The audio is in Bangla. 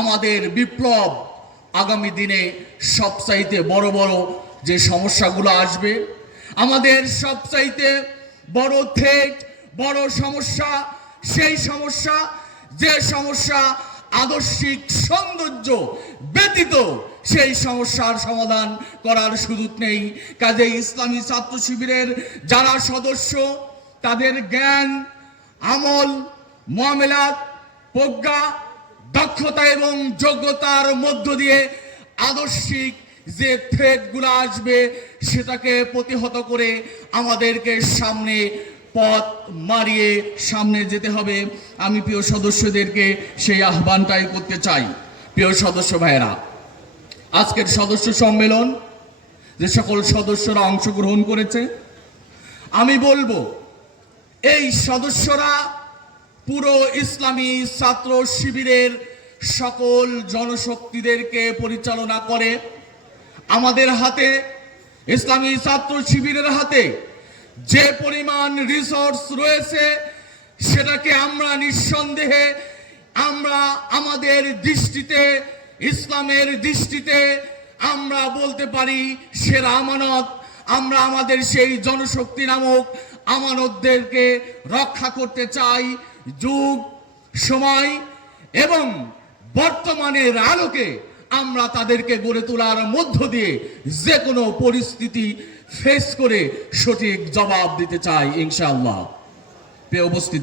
আমাদের বিপ্লব আগামী দিনে সবচাইতে বড় বড় যে সমস্যাগুলো আসবে, আমাদের সবচাইতে বড় থ্রেট বড় সমস্যা, সেই সমস্যা, যে সমস্যা আদর্শিক সৌন্দর্য ব্যতীত সেই সমস্যার সমাধান করার সুযোগ নেই। কাজে ইসলামী ছাত্র শিবিরের যারা সদস্য, তাদের জ্ঞান, আমল, মহামেলাত, প্রজ্ঞা দক্ষতা এবং যোগ্যতার মধ্য দিয়ে আদর্শিক যে থ্রেডগুলো আসবে, সেটাকে প্রতিহত করে আমাদেরকে সামনে পথ মারিয়ে সামনে যেতে হবে। আমি প্রিয় সদস্যদেরকে সেই আহ্বানটাই করতে চাই। প্রিয় সদস্য ভাইয়েরা, আজকের সদস্য সম্মেলন যে সকল সদস্যরা অংশগ্রহণ করেছে, আমি বলব, এই সদস্যরা পুরো ইসলামী ছাত্র শিবিরের সকল জনশক্তিদেরকে পরিচালনা করে। আমাদের হাতে, ইসলামী ছাত্র শিবিরের হাতে যে পরিমাণ রিসোর্স রয়েছে, সেটাকে আমরা নিঃসন্দেহে, আমরা আমাদের দৃষ্টিতে, ইসলামের দৃষ্টিতে আমরা বলতে পারি সেরা আমানত। আমরা আমাদের সেই জনশক্তি নামক আমানতদেরকে রক্ষা করতে চাই। যুগ, সময় এবং বর্তমানের আলোকে আমরা তাদেরকে গড়ে তোলার মধ্য দিয়ে যে কোনো পরিস্থিতি ফেস করে সঠিক জবাব দিতে চাই ইনশাআল্লাহ। উপস্থিতি